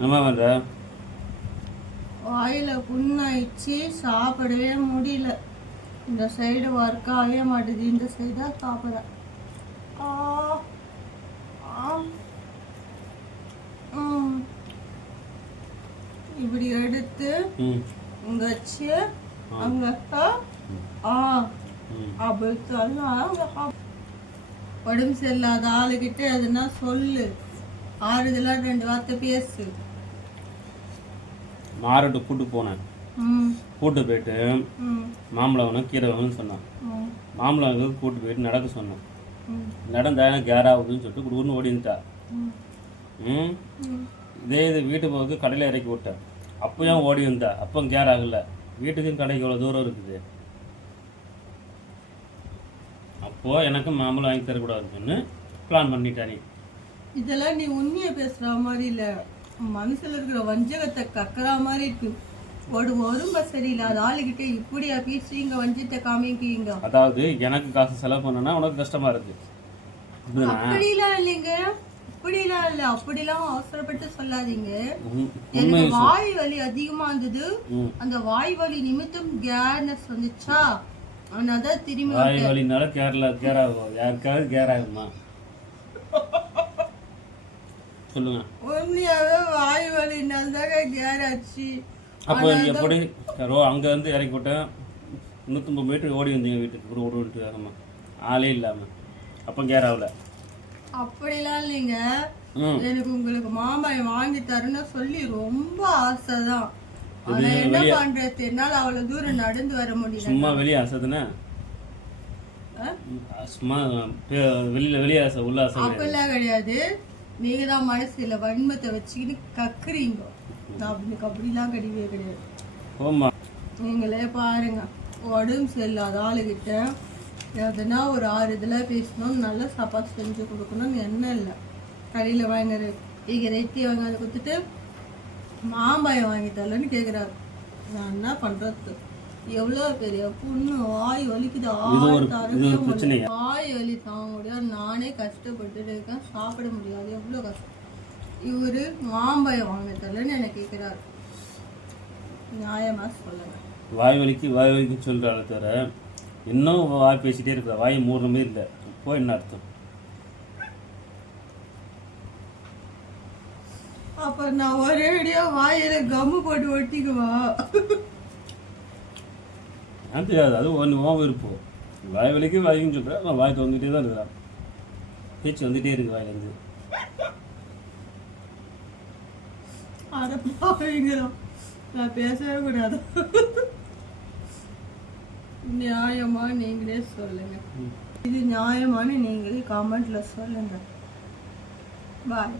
என்னம்மா பண்ற? வாயில புண்ணாயிடுச்சு சாப்பிடவே முடியல. இந்த சைடு ஒர்க் ஆகவே மாட்டுது. இந்த சைடு தான் சாப்பிட்றேன். ம். இப்படி எடுத்து இங்க வச்சு அங்க அப்படி. உடம்பு சரியில்லாத ஆளுகிட்ட எதுனா சொல்லு. ஆறுதலா ரெண்டு வார்த்தை பேசு. மாரட்டு கூட்டு போனேன் கூட்டு போயிட்டு ம். மாம்பழம் வேணும் கீரை வேணும்னு சொன்னான். ம். மாம்பழம் வாங்க கூட்டு போயிட்டு நடக்க சொன்னேன். நடந்தா கேர் ஆகுதுன்னு சொல்லிட்டு குடுக்குன்னு ஓடி வந்துட்டா ம். இதே இது வீட்டு போக்கு கடையில் இறக்கி விட்டேன் அப்போ ஏன் ஓடி வந்தா. அப்போ கேர் ஆகல. வீட்டுக்கும் கடைக்கு எவ்வளோ தூரம் இருக்குது. அப்போது எனக்கு மாம்பழம் வாங்கி தரக்கூடாதுன்னு பிளான் பண்ணிட்டாரு இதெல்லாம் நீ உண்மையை பேசுற மாதிரி இல்ல. மனசுல இருக்கிற வஞ்சகத்தை கக்கற மாதிரி இருக்கு. ஒரு ஒரும்ப சரியில்லாத ஆளுகிட்ட இப்படியா பேசுறீங்க வஞ்சத்தை காமிக்கிறீங்க? அதாவது எனக்கு காசு செலவு பண்ணனா உனக்கு கஷ்டமாக இருக்குது அப்படிதானே அப்படிலாம் இல்லைங்க. அப்படிலாம் இல்ல. அப்படிலாம் அவசரப்பட்டு சொல்லாதீங்க. எனக்கு வாய் வலி அதிகமா இருந்தது. அந்த வாய் வலி நிமித்தம் கேர்னஸ் வந்துச்சா? அதனாலதான் திரும்பி வாய் வலினால கேரளா கேர் ஆகும் யாருக்காவது கேர் ஆகுமா? சொல்லுங்க. உண்மையாவே வாய் வலினால்தாங்க கேர் ஆச்சு அப்போ எப்படி ரோ அங்கே வந்து இறக்கி விட்டேன் நூற்றம்பது மீட்டர் ஓடி வந்தீங்க வீட்டுக்கு ஒரு ஓடி வேகமாக ஆளே இல்லாமல் அப்போ கேர் ஆகல. அப்படிலாம் இல்லைங்க. எனக்கு உங்களுக்கு மாம்பழம் வாங்கி தரேன்னு சொல்லி ரொம்ப ஆசைதான் ஆனா என்ன பண்றது? என்னால அவ்வளவு தூரம் நடந்து வர முடியல. சும்மா வெளியே ஆசைதானே ஆ? சும்மா வெளியில வெளியே ஆசை உள்ள ஆசை அப்படிலாம் கிடையாது. நீங்க தான் மனசுல வன்மத்தை வச்சுக்கிட்டு கக்குறீங்க. அப்படி அப்படிலாம் கிடையவே கிடையாது. போம்மா நீங்களே பாருங்க. உடம்பு சரியில்லாத ஆளுகிட்ட எதுனா ஒரு ஆறு இதில் பேசணும் நல்ல சாப்பாடு செஞ்சு கொடுக்கணும்னு எண்ணம் இல்லை. கடையில் வாங்குற இங்கே ரெட்டி வாங்காத கொடுத்துட்டு மாம்பழம் வாங்கி தரலன்னு கேட்குறாரு நான் என்ன பண்ணுறது எவ்வளோ பெரிய புண்ணு வாய் வலிக்குது. வாய் வலி தாங்க முடியாது நானே கஷ்டப்பட்டு இருக்கேன். சாப்பிட முடியாது. எவ்வளோ கஷ்டம். இவரு மாம்பழம் வாங்க தரலன்னு என்ன கேட்குறாரு நியாயமாக சொல்லுங்க. வாய் வலிக்கு வாய் வலிக்குன்னு சொல்கிறாள் தவிர இன்னும் வாய் பேசிட்டே இருக்கிற வாய் மூடுற மாதிரி இல்லை. இப்போ என்ன அர்த்தம்? அப்ப நான் ஒரே வாயில கம்மு போட்டு ஒட்டிக்குவா? அது தெரியாது அது ஒன்று ஓ விருப்பம் வாய் வலிக்கு வாய்க்குன்னு சொல்கிறேன் அவன் வாய் வந்துகிட்டே தான் இருக்கிறான் பேச்சு வந்துகிட்டே இருக்கு வாயிலேருந்து நான் பேசவே கூடாது நியாயமா நீங்களே சொல்லுங்க இது நியாயமான்னு நீங்களே கமெண்ட்ல சொல்லுங்க பாய்